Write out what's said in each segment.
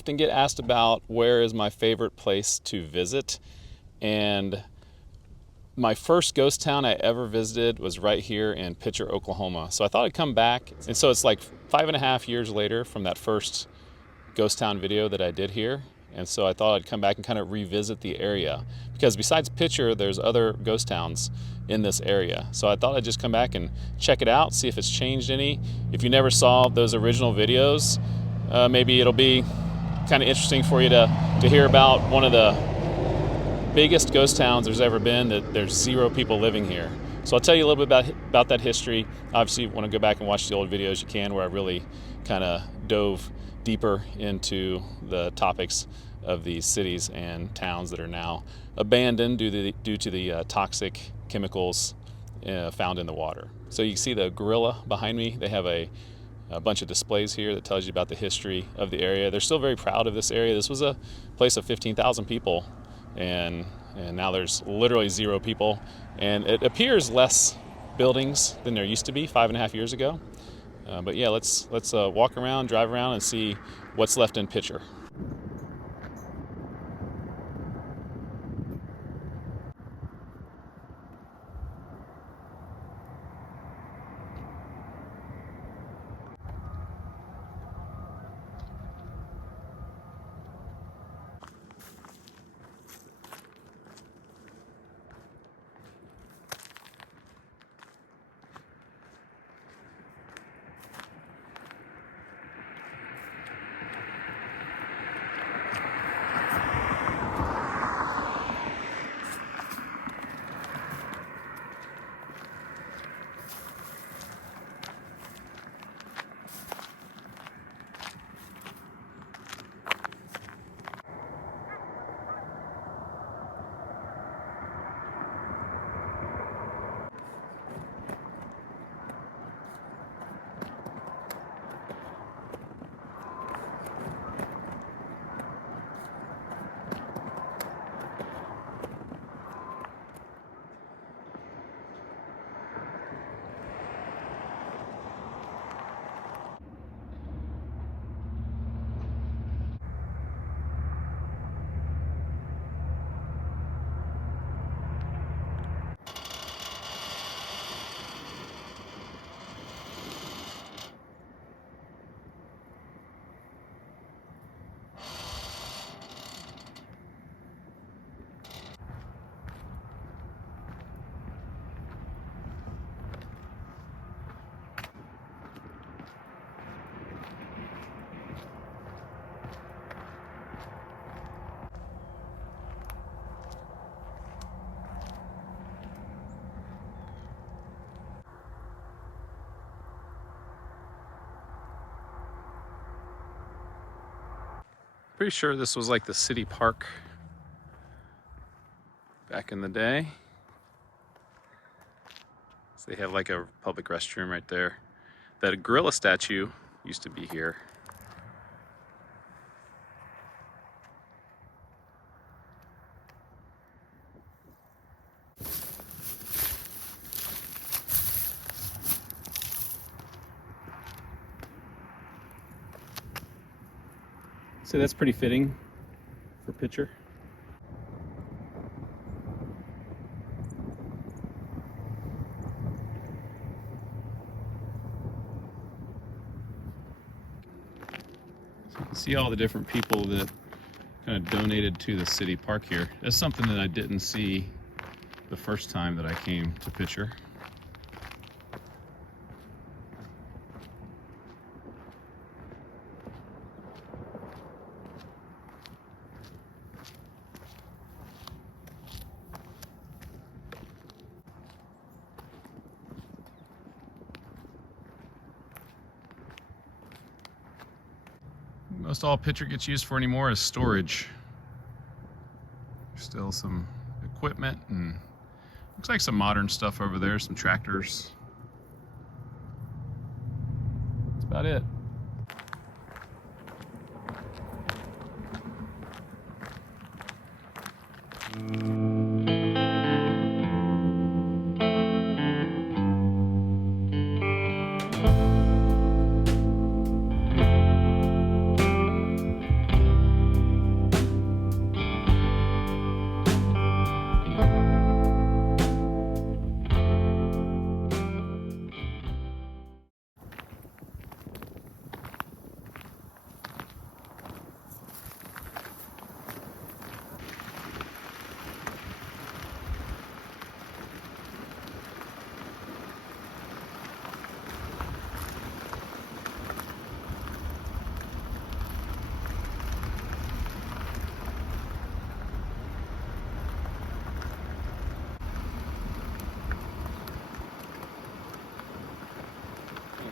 often get asked about where is my favorite place to visit, and my first ghost town I ever visited was right here in Picher, Oklahoma. So I thought I'd come back, and so it's like 5.5 years later from that first ghost town video that I did here. And so I thought I'd come back and kind of revisit the area, because besides Picher, there's other ghost towns in this area. So I thought I'd just come back and check it out, see if it's changed any. If you never saw those original videos, maybe it'll be kind of interesting for you to hear about one of the biggest ghost towns there's ever been, that there's 0 people living here. So I'll tell you a little bit about that history. Obviously, if you want to go back and watch the old videos, you can, where I really kind of dove deeper into the topics of these cities and towns that are now abandoned due to the toxic chemicals found in the water. So you can see the gorilla behind me. They have a bunch of displays here that tells you about the history of the area. They're still very proud of this area. This was a place of 15,000 people, and now there's literally 0 people, and it appears less buildings than there used to be 5.5 years ago. But yeah, let's walk around, drive around, and see what's left in Picher. Pretty sure this was like the city park back in the day. So they have like a public restroom right there. That gorilla statue used to be here. So that's pretty fitting for Picher. So you can see all the different people that kind of donated to the city park here. That's something that I didn't see the first time that I came to Picher. Most all Picher gets used for anymore is storage. There's still some equipment and looks like some modern stuff over there, some tractors. That's about it.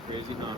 Crazy, huh?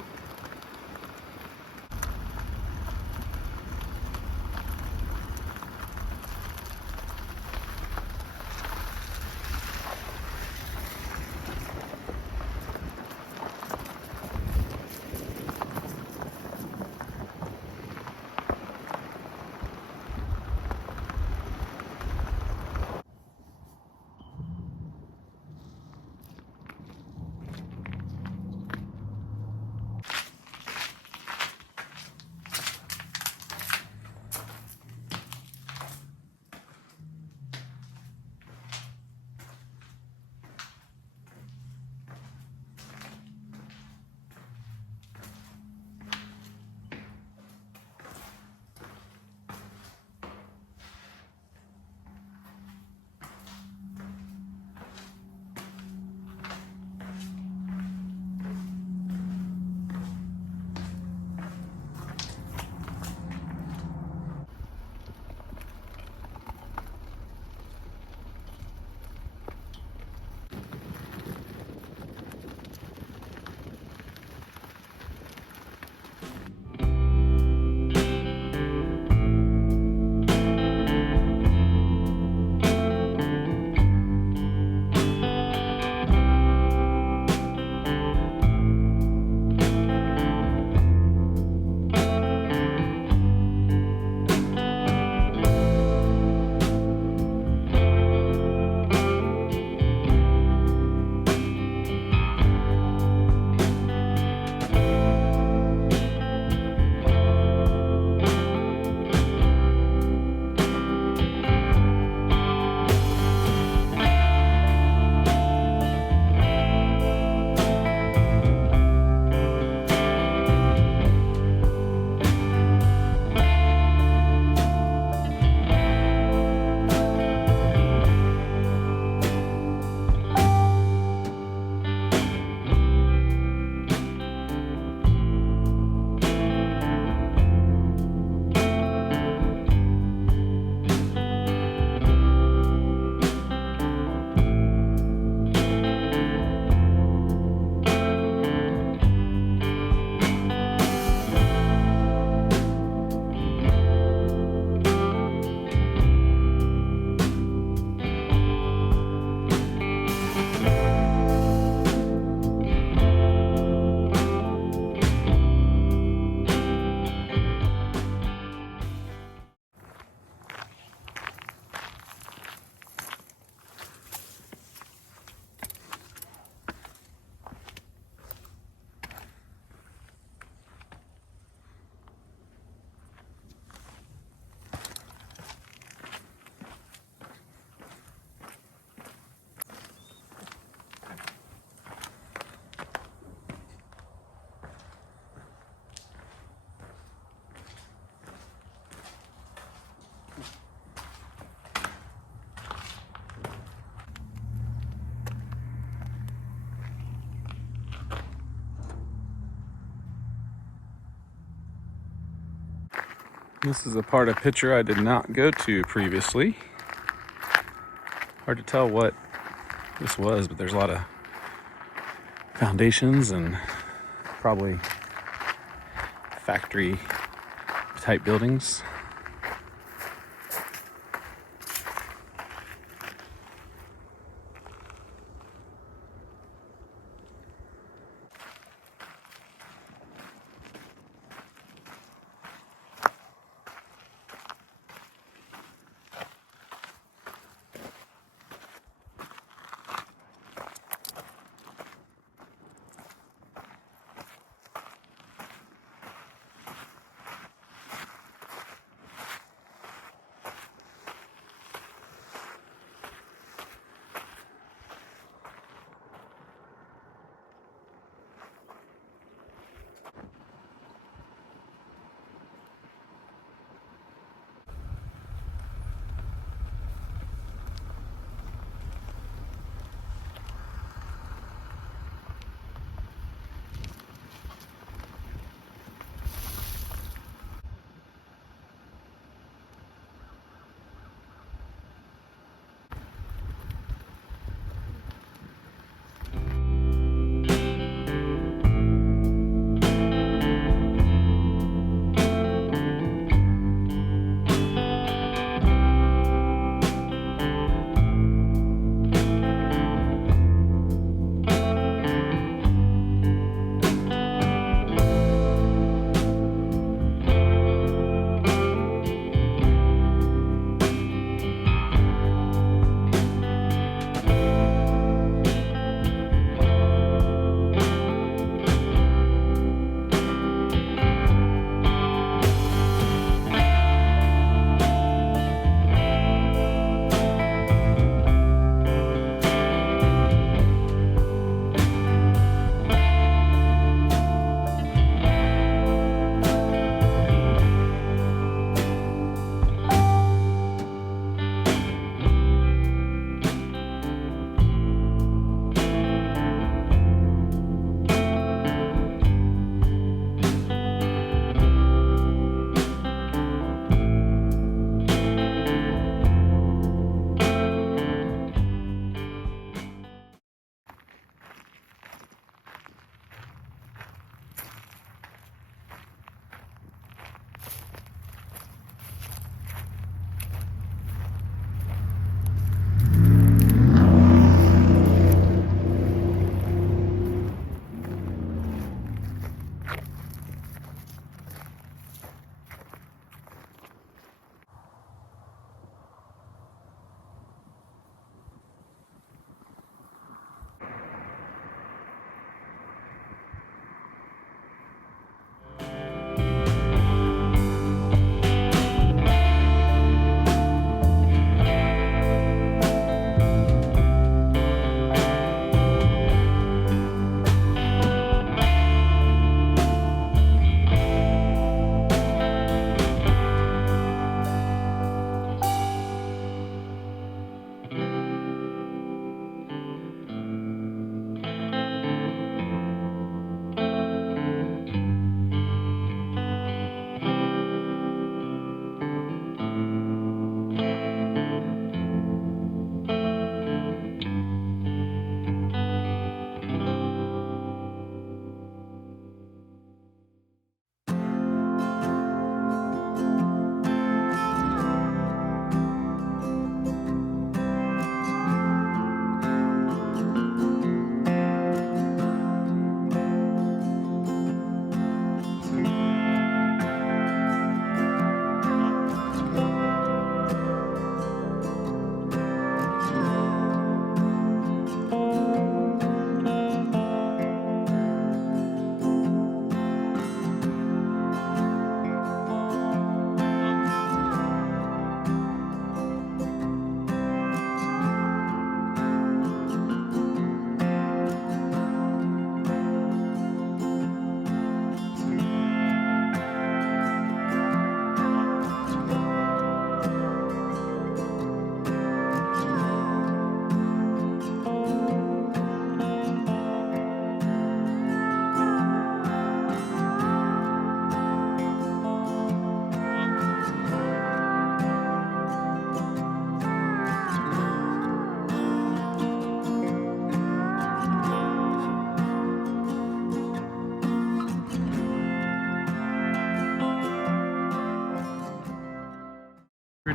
This is a part of Picher I did not go to previously. Hard to tell what this was, but there's a lot of foundations and probably factory type buildings.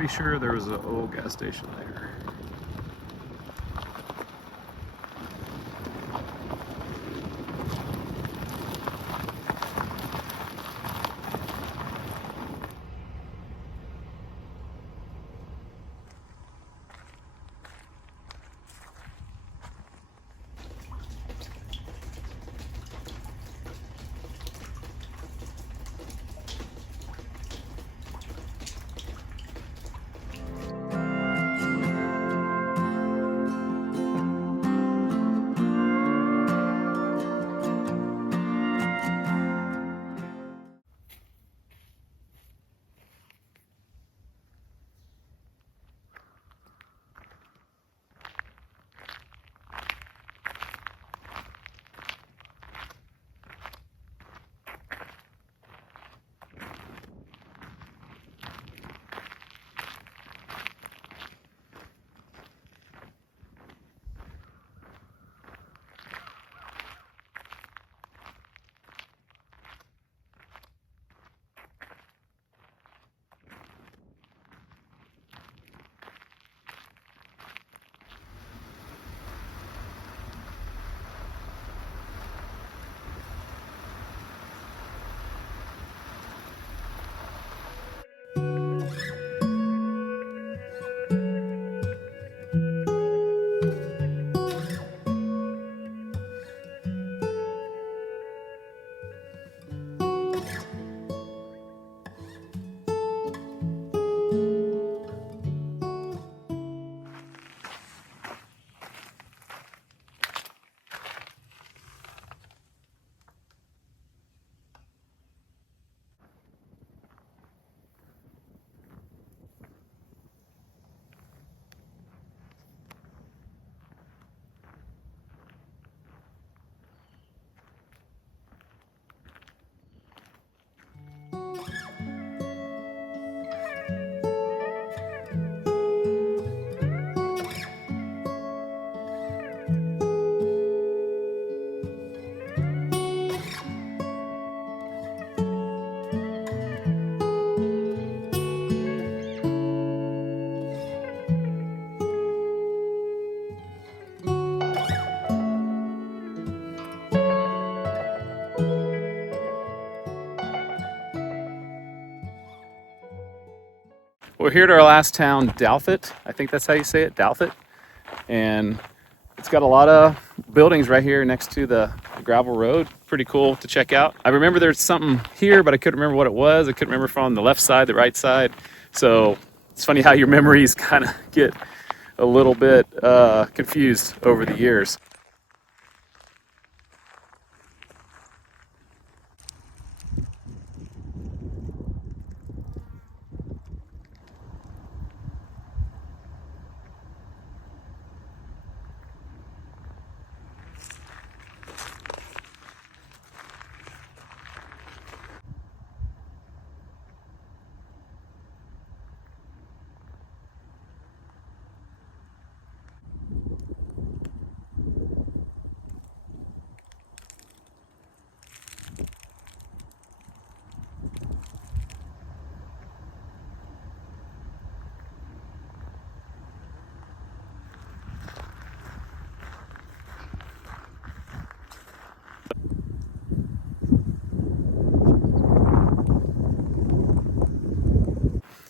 pretty sure there was an old gas station there. We're here to our last town, Douthat. I think that's how you say it, Douthat. And it's got a lot of buildings right here next to the gravel road. Pretty cool to check out. I remember there's something here, but I couldn't remember what it was. I couldn't remember if on the left side, the right side. So it's funny how your memories kind of get a little bit confused over the years.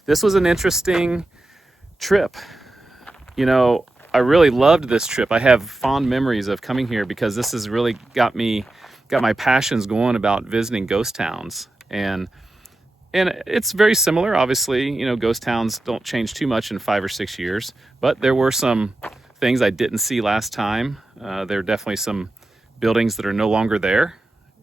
This was an interesting trip. You know, I really loved this trip. I have fond memories of coming here because this has really got my passions going about visiting ghost towns. And it's very similar. Obviously, you know, ghost towns don't change too much in 5 or 6 years, but there were some things I didn't see last time. There are definitely some buildings that are no longer there.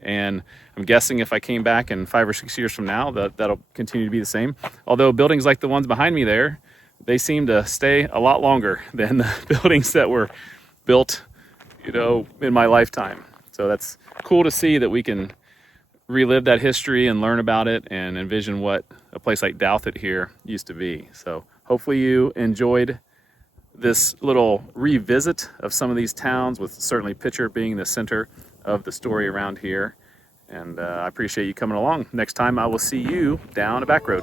And I'm guessing if I came back in 5 or 6 years from now, that'll continue to be the same. Although buildings like the ones behind me there, they seem to stay a lot longer than the buildings that were built, you know, in my lifetime. So that's cool to see that we can relive that history and learn about it and envision what a place like Douthat here used to be. So hopefully you enjoyed this little revisit of some of these towns, with certainly Picher being the center of the story around here. And I appreciate you coming along. Next time I will see you down a back road.